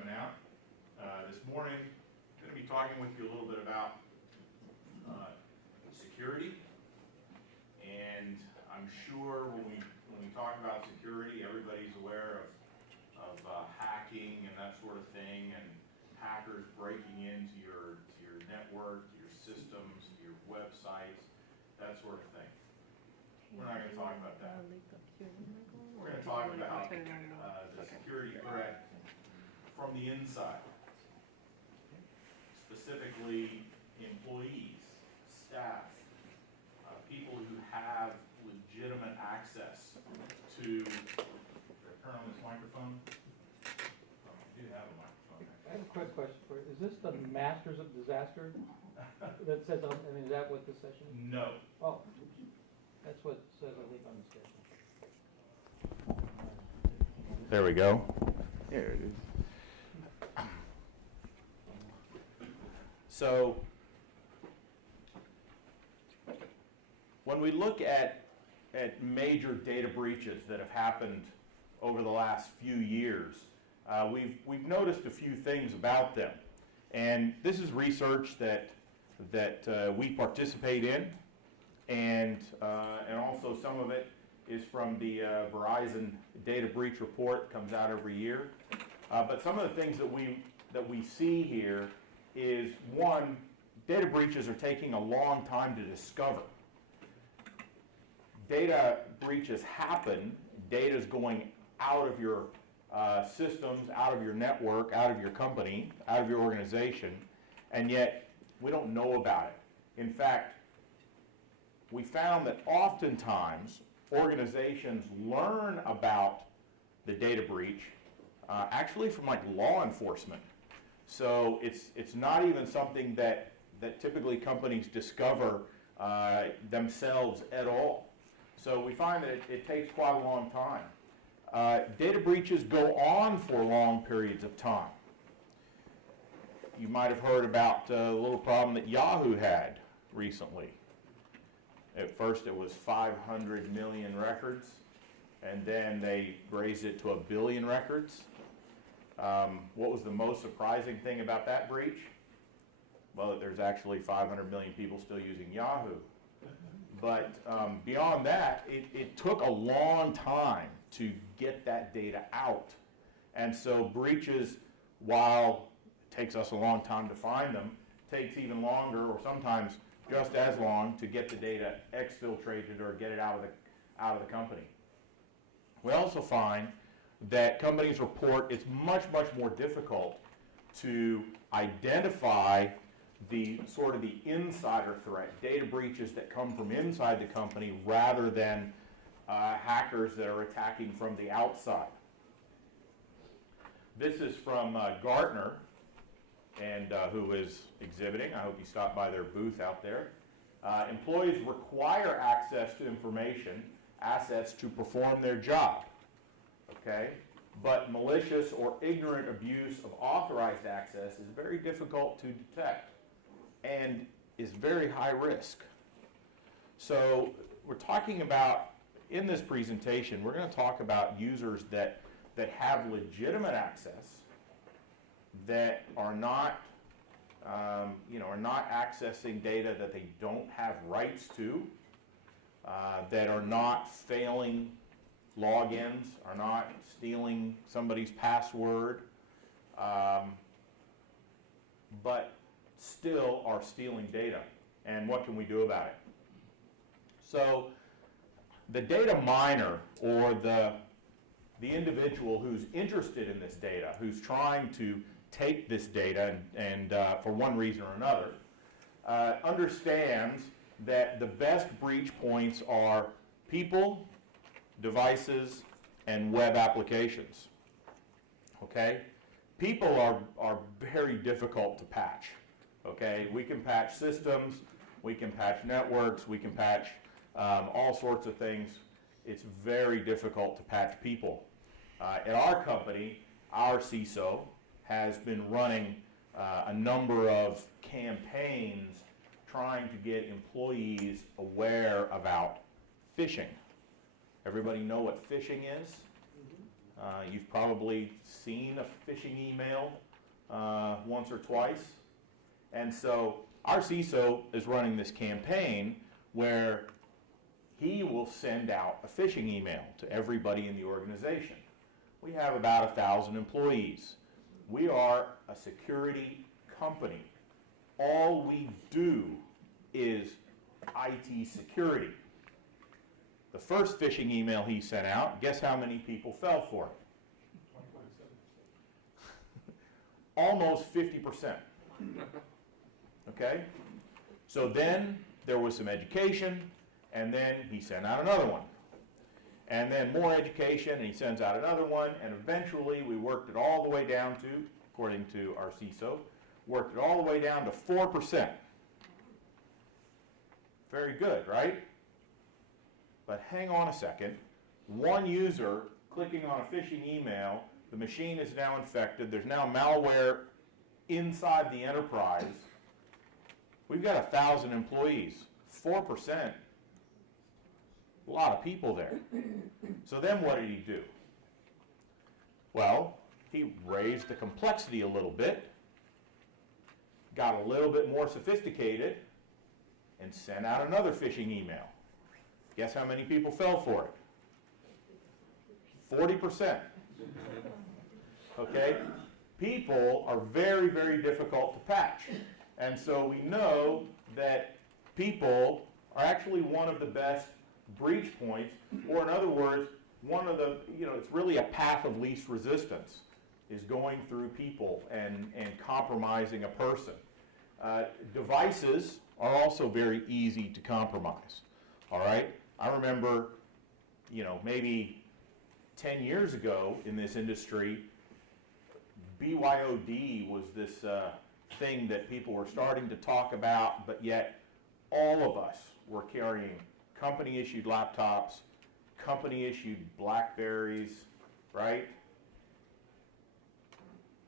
coming out. This morning, I'm going to be talking with you a little bit about security. And I'm sure when we talk about security, everybody's aware of hacking and that sort of thing, and hackers breaking into your network, to your systems, to your websites, that sort of thing. We're not going to talk about that. We're going to talk about the security threat from the inside, specifically employees, staff, people who have legitimate access to. Turn on this microphone. Oh, I do have a microphone. I have a quick question for you. Is this the Masters of Disaster that says on, I mean, is that what this session is? No. Oh, that's what it says, I think, on the schedule. There we go. There it is. So, when we look at major data breaches that have happened over the last few years, we've noticed a few things about them. And this is research that we participate in, and also some of it is from the Verizon data breach report that comes out every year. But some of the things that we see here is, one, data breaches are taking a long time to discover. Data breaches happen, data is going out of your systems, out of your network, out of your company, out of your organization, and yet we don't know about it. In fact, we found that oftentimes organizations learn about the data breach actually from like law enforcement. So it's not even something that typically companies discover themselves at all. So we find that it takes quite a long time. Data breaches go on for long periods of time. You might have heard about a little problem that Yahoo had recently. At first it was 500 million records, and then they raised it to 1 billion records. What was the most surprising thing about that breach? Well, that there's actually 500 million people still using Yahoo. But beyond that, it took a long time to get that data out. And so breaches, while it takes us a long time to find them, takes even longer, or sometimes just as long, to get the data exfiltrated or get it out of the company. We also find that companies report it's much, much more difficult to identify the sort of the insider threat, data breaches that come from inside the company rather than hackers that are attacking from the outside. This is from Gartner, and who is exhibiting. I hope you stopped by their booth out there. Employees require access to information, assets to perform their job. Okay? But malicious or ignorant abuse of authorized access is very difficult to detect and is very high risk. So we're talking about, in this presentation, we're going to talk about users that have legitimate access, that are not, are not accessing data that they don't have rights to, that are not failing logins, are not stealing somebody's password, but still are stealing data. And what can we do about it? So the data miner, or the individual who's interested in this data, who's trying to take this data and for one reason or another, understands that the best breach points are people, devices, and web applications. Okay? People are very difficult to patch. Okay? We can patch systems, we can patch networks, we can patch all sorts of things. It's very difficult to patch people. At our company, our CISO has been running a number of campaigns trying to get employees aware about phishing. Everybody know what phishing is? You've probably seen a phishing email once or twice. And so our CISO is running this campaign where he will send out a phishing email to everybody in the organization. We have about 1,000 employees. We are a security company. All we do is IT security. The first phishing email he sent out, guess how many people fell for it? Almost 50%. Okay? So then there was some education, and then he sent out another one. And then more education, and he sends out another one, and eventually we worked it all the way down to, according to our CISO, worked it all the way down to 4%. Very good, right? But hang on a second. One user clicking on a phishing email, the machine is now infected, there's now malware inside the enterprise. We've got 1,000 employees, 4%, a lot of people there. So then what did he do? Well, he raised the complexity a little bit, got a little bit more sophisticated, and sent out another phishing email. Guess how many people fell for it? 40%. Okay? People are very, very difficult to patch. And so we know that people are actually one of the best breach points, or in other words, one of the, it's really a path of least resistance, is going through people and compromising a person. Devices are also very easy to compromise, all right? I remember, maybe 10 years ago in this industry, BYOD was this thing that people were starting to talk about, but yet all of us were carrying company-issued laptops, company-issued BlackBerries, right?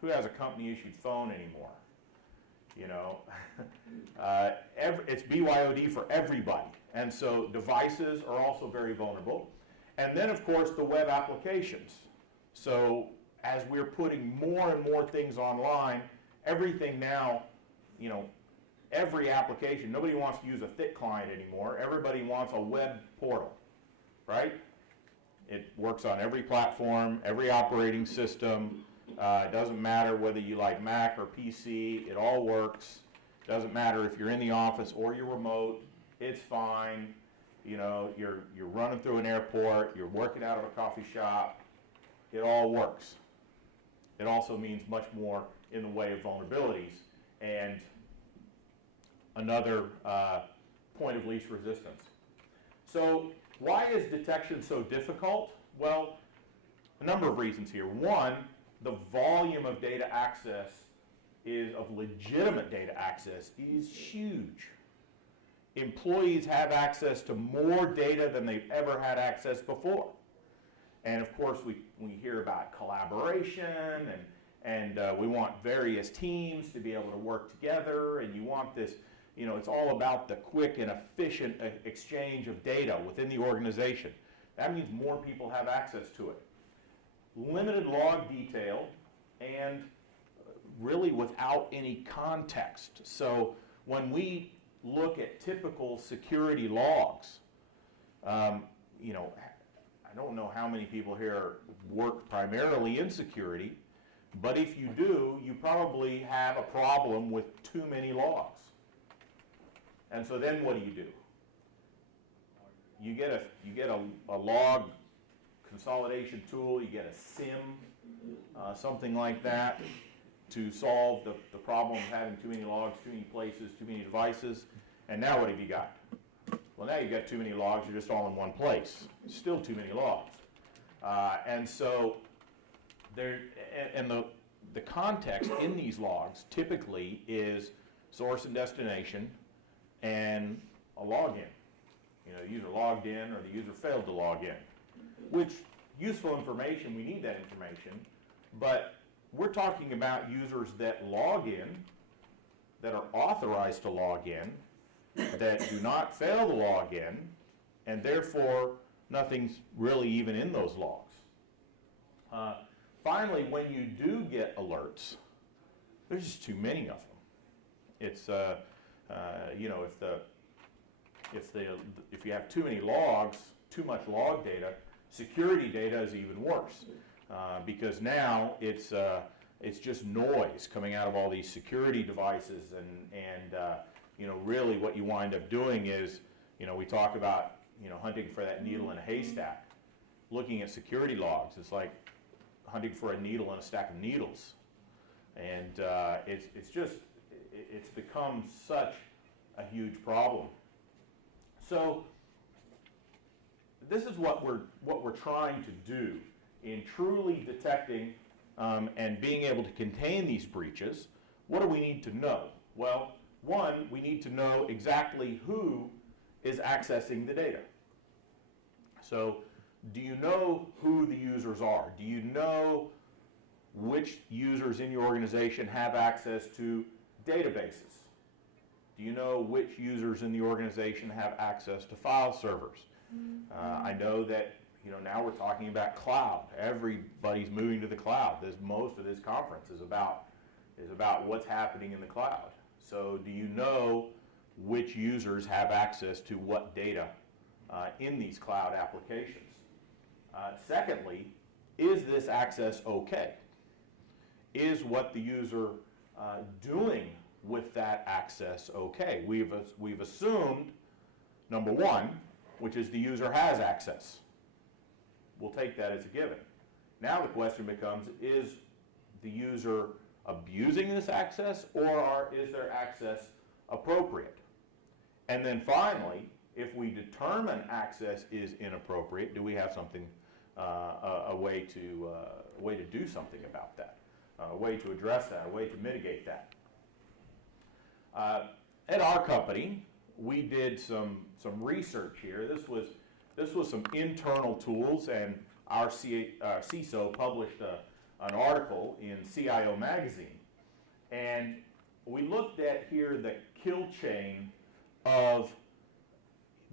Who has a company-issued phone anymore? It's BYOD for everybody. And so devices are also very vulnerable. And then, of course, the web applications. So as we're putting more and more things online, everything now, every application, nobody wants to use a thick client anymore. Everybody wants a web portal, right? It works on every platform, every operating system. It doesn't matter whether you like Mac or PC, it all works. Doesn't matter if you're in the office or you're remote, it's fine. You're running through an airport, you're working out of a coffee shop, it all works. It also means much more in the way of vulnerabilities and another point of least resistance. So why is detection so difficult? Well, a number of reasons here. One, the volume of data access of legitimate data access is huge. Employees have access to more data than they've ever had access before. And of course, we hear about collaboration, and we want various teams to be able to work together, and you want this, it's all about the quick and efficient exchange of data within the organization. That means more people have access to it. Limited log detail, and really without any context. So when we look at typical security logs, I don't know how many people here work primarily in security, but if you do, you probably have a problem with too many logs. And so then what do? You get a log consolidation tool, you get a SIM, something like that, to solve the problem of having too many logs, too many places, too many devices. And now what have you got? Well, now you've got too many logs, you're just all in one place. Still too many logs. And so the context in these logs typically is source and destination and a login. The user logged in or the user failed to log in, which useful information, we need that information, but we're talking about users that log in, that are authorized to log in, that do not fail to log in, and therefore nothing's really even in those logs. Finally, when you do get alerts, there's just too many of them. It's you know, if you have too many logs, too much log data, security data is even worse, because now it's just noise coming out of all these security devices, and you know, really what you wind up doing is, you know, we talk about, you know, hunting for that needle in a haystack. Looking at security logs, it's like hunting for a needle in a stack of needles, and it's become such a huge problem. So this is what we're trying to do in truly detecting and being able to contain these breaches. What do we need to know? Well, one, we need to know exactly who is accessing the data. So do you know who the users are? Do you know which users in your organization have access to databases? Do you know which users in the organization have access to file servers? I know that, you know, now we're talking about cloud. Everybody's moving to the cloud. Most of this conference is about what's happening in the cloud. So do you know which users have access to what data in these cloud applications? Secondly, is this access okay? Is what the user doing with that access okay? We've assumed, number one, which is the user has access. We'll take that as a given. Now the question becomes, is the user abusing this access, or is their access appropriate? And then finally, if we determine access is inappropriate, do we have something, a way to do something about that, a way to address that, a way to mitigate that? At our company, we did some research here. This was some internal tools, and our CISO published an article in CIO magazine, and we looked at here the kill chain of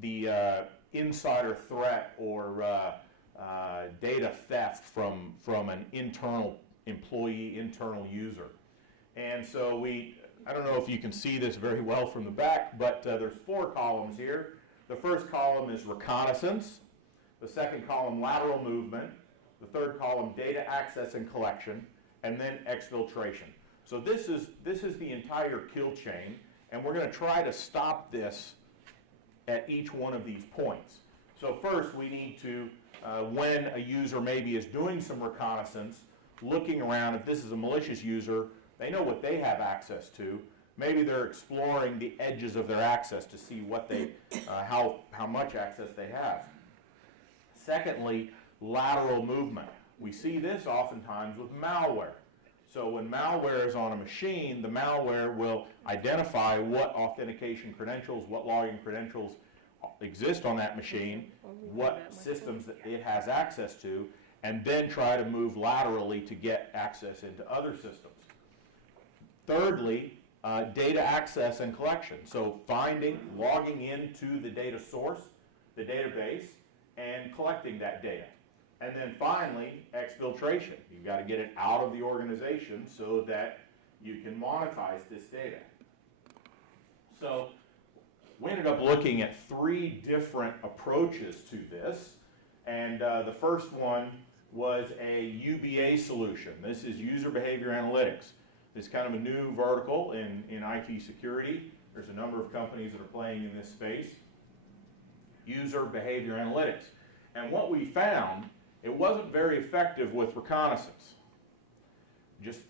the insider threat or data theft from an internal employee, internal user. And so I don't know if you can see this very well from the back, but there's 4 columns here. The first column is reconnaissance, the second column lateral movement, the third column data access and collection, and then exfiltration. So this is the entire kill chain, and we're going to try to stop this at each one of these points. So first we need to, when a user maybe is doing some reconnaissance, looking around, if this is a malicious user, they know what they have access to. Maybe they're exploring the edges of their access to see what they, how much access they have. Secondly, lateral movement. We see this oftentimes with malware. So when malware is on a machine, the malware will identify what authentication credentials, what login credentials exist on that machine, what systems that it has access to, and then try to move laterally to get access into other systems. Thirdly, data access and collection. So logging into the data source, the database, and collecting that data. And then finally, exfiltration. You've got to get it out of the organization so that you can monetize this data. So we ended up looking at 3 different approaches to this. And the first one was a UBA solution. This is user behavior analytics. It's kind of a new vertical in IT security. There's a number of companies that are playing in this space. User behavior analytics. And what we found, it wasn't very effective with reconnaissance. Just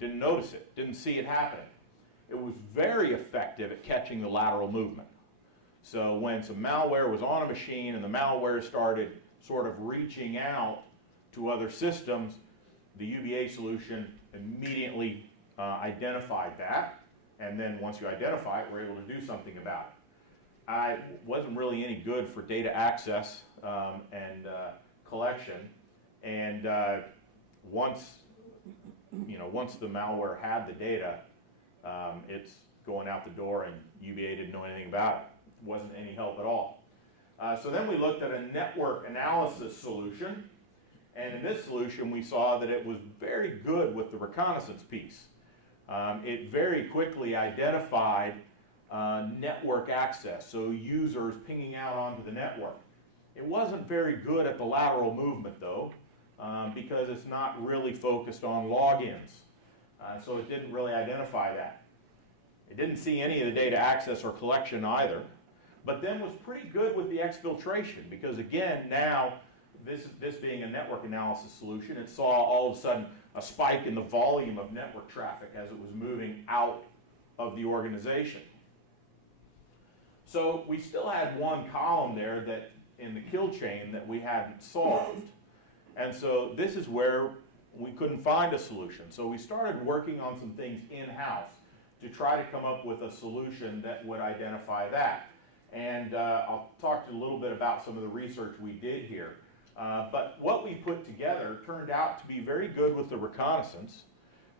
didn't notice it, didn't see it happening. It was very effective at catching the lateral movement. So when some malware was on a machine and the malware started sort of reaching out to other systems, the UBA solution immediately identified that, and then once you identify it, we're able to do something about it. It wasn't really any good for data access and collection, and once the malware had the data, it's going out the door, and UBA didn't know anything about it. It wasn't any help at all. So then we looked at a network analysis solution, And in this solution, we saw that it was very good with the reconnaissance piece. It very quickly identified network access, so users pinging out onto the network. It wasn't very good at the lateral movement, though, because it's not really focused on logins. So it didn't really identify that. It didn't see any of the data access or collection either, but then was pretty good with the exfiltration, because again, now, this being a network analysis solution, it saw all of a sudden a spike in the volume of network traffic as it was moving out of the organization. So we still had one column there that in the kill chain that we hadn't solved. And so this is where we couldn't find a solution. So we started working on some things in-house to try to come up with a solution that would identify that. And I'll talk to you a little bit about some of the research we did here. But what we put together turned out to be very good with the reconnaissance,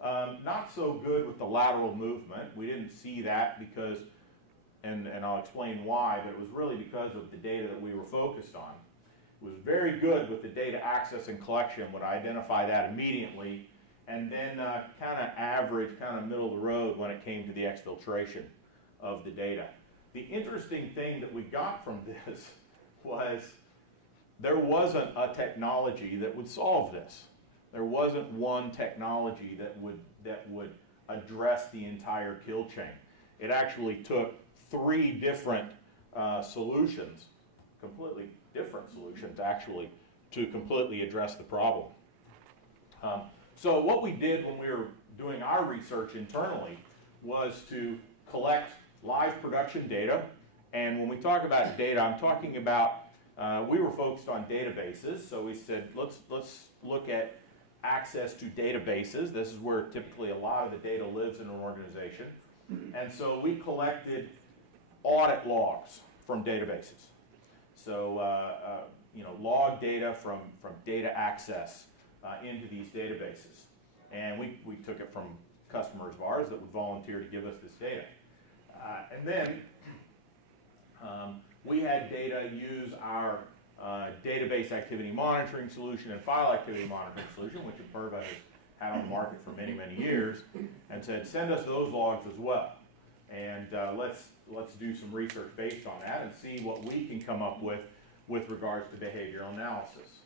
not so good with the lateral movement. We didn't see that because, and I'll explain why, but it was really because of the data that we were focused on. It was very good with the data access and collection, would identify that immediately, and then kind of average, kind of middle of the road when it came to the exfiltration of the data. The interesting thing that we got from this was there wasn't a technology that would solve this. There wasn't one technology that would address the entire kill chain. It actually took 3 different solutions, completely different solutions actually, to completely address the problem. So what we did when we were doing our research internally was to collect live production data. And when we talk about data, I'm talking about, we were focused on databases. So we said, let's look at access to databases. This is where typically a lot of the data lives in an organization. And so we collected audit logs from databases. So, log data from data access into these databases. And we took it from customers of ours that would volunteer to give us this data. And then we had data use our database activity monitoring solution and file activity monitoring solution, which Imperva has had on the market for many, many years, and said, send us those logs as well. And let's do some research based on that and see what we can come up with regards to behavioral analysis.